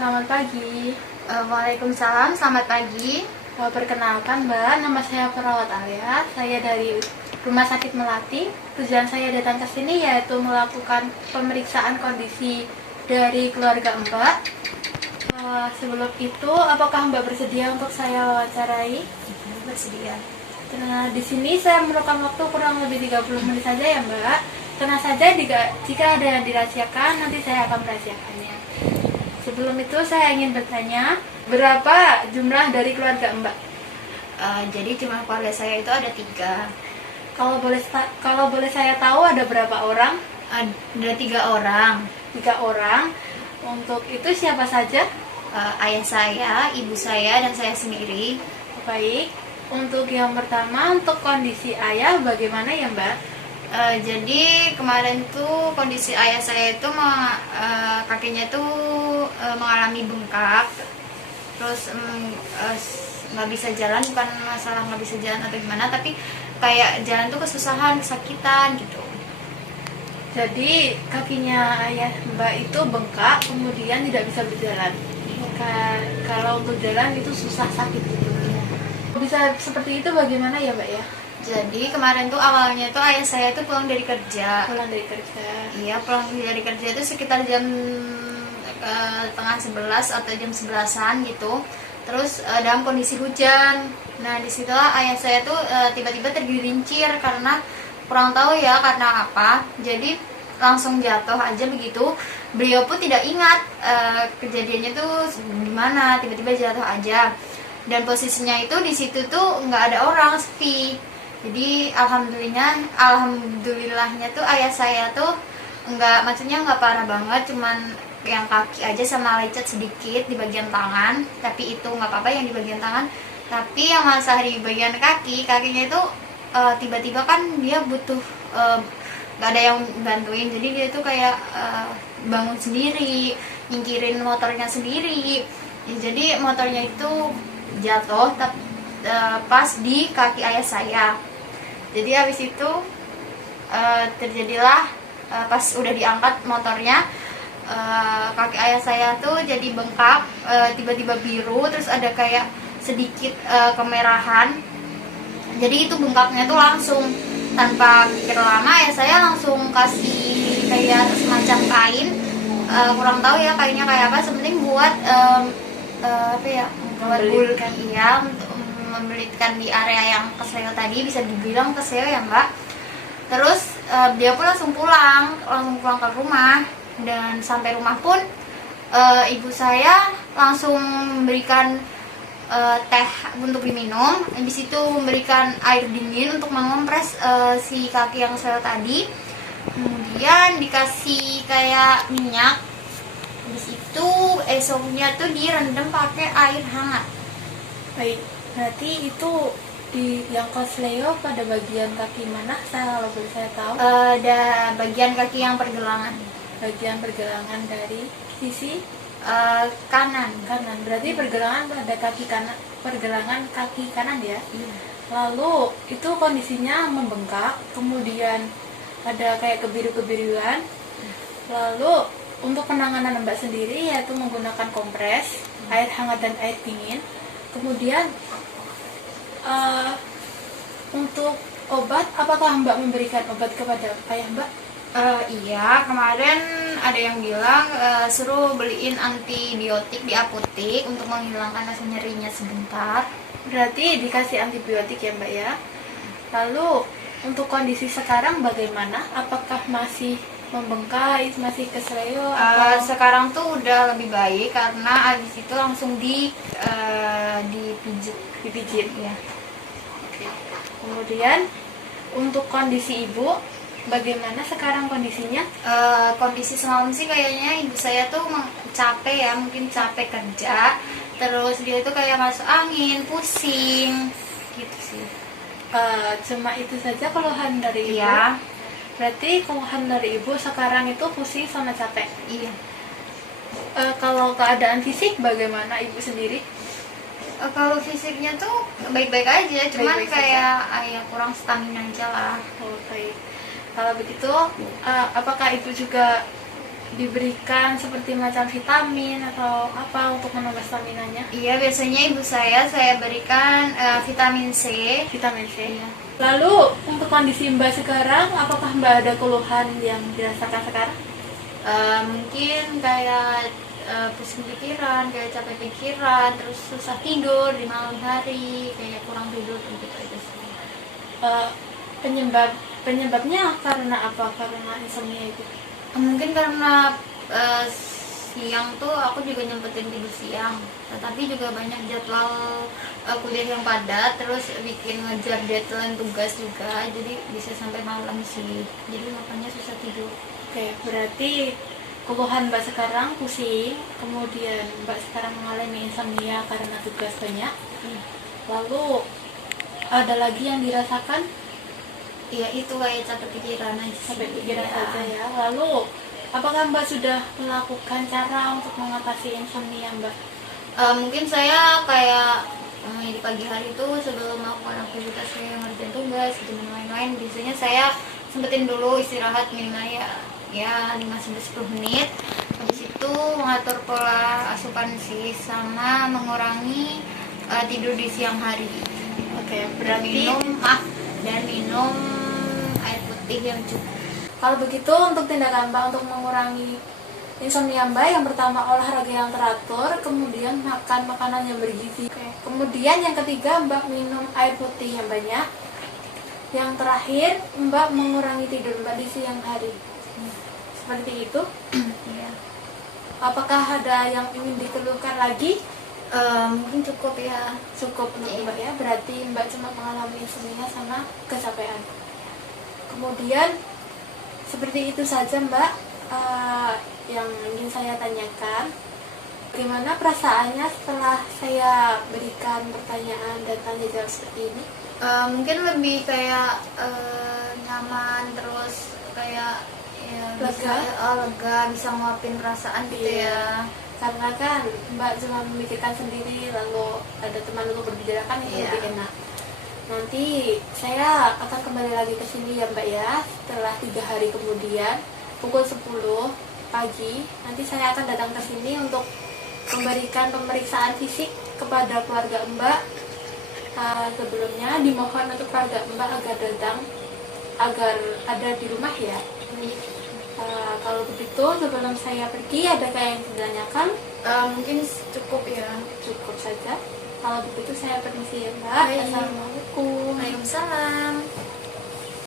selamat pagi. Waalaikumsalam, selamat pagi. Perkenalkan Mbak, nama saya Perawat Alia. Saya dari Rumah Sakit Melati. Tujuan saya datang ke sini yaitu melakukan pemeriksaan kondisi dari keluarga Mbak. Sebelum itu, apakah Mbak bersedia untuk saya wawancarai? Bersedia. Nah, di sini saya memerlukan waktu kurang lebih 30 menit saja ya Mbak. Tenang saja, jika ada yang dirahasiakan, nanti saya akan merahasiakannya. Sebelum itu saya ingin bertanya, berapa jumlah dari keluarga Mbak? Jadi jumlah keluarga saya itu ada 3. Kalau boleh saya tahu ada berapa orang? Ada 3 orang. 3 orang. Untuk itu siapa saja? Ayah saya, ibu saya, dan saya sendiri. Baik. Untuk yang pertama, untuk kondisi ayah bagaimana ya Mbak? Jadi kemarin tuh kondisi ayah saya itu kakinya tuh mengalami bengkak. Terus nggak bisa jalan, bukan masalah nggak bisa jalan atau gimana, tapi kayak jalan tuh kesusahan, kesakitan gitu. Jadi kakinya ayah Mbak itu bengkak, kemudian tidak bisa berjalan. Kalau untuk jalan itu susah, sakit gitu. Bisa seperti itu bagaimana ya Mbak ya? Jadi kemarin tuh awalnya tuh ayah saya tuh pulang dari kerja. Iya, pulang dari kerja itu sekitar jam tengah 11 atau jam 11-an gitu. Terus dalam kondisi hujan. Nah, disitulah ayah saya tuh tiba-tiba tergelincir karena kurang tahu ya karena apa. Jadi langsung jatuh aja begitu. Beliau pun tidak ingat kejadiannya tuh gimana, tiba-tiba jatuh aja. Dan posisinya itu di situ tuh nggak ada orang, sepi. Jadi alhamdulillahnya tuh ayah saya tuh maksudnya nggak parah banget, cuman yang kaki aja sama lecet sedikit di bagian tangan, tapi itu nggak apa-apa yang di bagian tangan. Tapi yang masalah di bagian kakinya itu tiba-tiba kan dia butuh nggak ada yang bantuin, jadi dia tuh kayak bangun sendiri, nyingkirin motornya sendiri. Jadi motornya itu jatuh pas di kaki ayah saya. Jadi habis itu terjadilah pas udah diangkat motornya, kaki ayah saya tuh jadi bengkak, tiba-tiba biru, terus ada kayak sedikit kemerahan. Jadi itu bengkaknya tuh langsung tanpa pikir lama, ayah saya langsung kasih kayak semacam kain, kurang tahu ya kainnya kayak apa, sepenting buat buat bulkan, iya, untuk membelitkan di area yang kesel tadi, bisa dibilang kesel ya Mbak. Terus dia pun langsung pulang ke rumah, dan sampai rumah pun ibu saya langsung memberikan teh untuk diminum, habis itu memberikan air dingin untuk mengompres si kaki yang kesel tadi, kemudian dikasih kayak minyak. Habis itu esoknya tuh direndam pakai air hangat. Baik. Berarti itu di yang kosleo pada bagian kaki mana, kalau boleh saya tahu? Ada bagian kaki yang pergelangan. Bagian pergelangan dari sisi kanan. Berarti pergelangan pada pergelangan kaki kanan ya? Lalu itu kondisinya membengkak, kemudian ada kayak kebiru-kebiruan. Lalu untuk penanganan Mbak sendiri yaitu menggunakan kompres, air hangat dan air dingin. Kemudian untuk obat, apakah Mbak memberikan obat kepada ayah Mbak? Iya, kemarin ada yang bilang suruh beliin antibiotik di apotek untuk menghilangkan rasa nyerinya sebentar. Berarti dikasih antibiotik ya Mbak ya. Lalu untuk kondisi sekarang bagaimana? Apakah masih membengkak, masih kesleo? Sekarang tuh udah lebih baik karena abis itu langsung dipijit ya. Oke. Kemudian untuk kondisi ibu bagaimana sekarang kondisinya? Kondisi semalam sih kayaknya ibu saya tuh capek ya, mungkin capek kerja, terus dia tuh kayak masuk angin, pusing gitu sih. Cuma itu saja keluhan dari ibu? Iya. Berarti keluhan dari ibu sekarang itu pusing sama capek? Iya. Kalau keadaan fisik bagaimana ibu sendiri? Kalau fisiknya tuh baik-baik aja, cuman Baik-baik kayak kurang stamina aja lah. Oh, baik. Kalau begitu, apakah ibu juga diberikan seperti macam vitamin atau apa untuk menambah staminanya? Iya, biasanya ibu saya berikan vitamin C. Vitamin C. Iya. Lalu untuk kondisi Mbak sekarang, apakah Mbak ada keluhan yang dirasakan sekarang? Mungkin kayak pusing pikiran, kayak capek pikiran, terus susah tidur di malam hari, kayak kurang tidur gitu aja sih. Penyebabnya karena apa? Karena insomnia itu? Mungkin karena siang tuh aku juga nyempetin tidur siang, tetapi juga banyak jadwal kuliah yang padat, terus bikin ngejar deadline tugas juga, jadi bisa sampai malam sih, jadi makanya susah tidur. Oke, berarti keluhan Mbak sekarang pusing, kemudian Mbak sekarang mengalami insomnia karena tugas banyak. Lalu ada lagi yang dirasakan? Ya itu kayak capek pikiran aja sih. Sampai pikiran saja ya. Lalu apakah Mbak sudah melakukan cara untuk mengatasi insomnia Mbak? Mungkin saya kayak di pagi hari itu sebelum melakukan aktivitas saya ngerjain tugas gitu dan lain-lain, biasanya saya sempetin dulu istirahat minimal ya 5-10 menit. Habis itu mengatur pola asupan sih, sama mengurangi tidur di siang hari. Oke, berarti minum air putih yang cukup. kalau begitu untuk tindakan Mbak untuk mengurangi insomnia Mbak, yang pertama olahraga yang teratur, kemudian makan makanan yang bergizi. Kemudian yang ketiga Mbak minum air putih yang banyak. Yang terakhir Mbak mengurangi tidur Mbak di siang hari. Seperti itu. Iya. Apakah ada yang ingin dikeluhkan lagi? Mungkin cukup ya. Cukup untuk Mbak ya. Berarti Mbak cuma mengalami insomnia sama kecapean. Kemudian seperti itu saja Mbak yang ingin saya tanyakan. Bagaimana perasaannya setelah saya berikan pertanyaan dan tanya jawab seperti ini? Mungkin lebih kayak nyaman, terus kayak ya, lega, bisa nguapin perasaan gitu ya. Karena kan Mbak cuma memikirkan sendiri, lalu ada teman untuk berbicara kan itu lebih enak. Nanti saya akan kembali lagi ke sini ya Mbak ya, setelah 3 hari kemudian pukul 10 pagi. Nanti saya akan datang ke sini untuk memberikan pemeriksaan fisik kepada keluarga Mbak. Sebelumnya dimohon untuk keluarga Mbak agar ada di rumah ya. Kalau begitu sebelum saya pergi, adakah yang ditanyakan? Mungkin cukup ya. Cukup saja. Kalau begitu saya permisi ya Mbak. Baik. Assalamualaikum. Waalaikumsalam.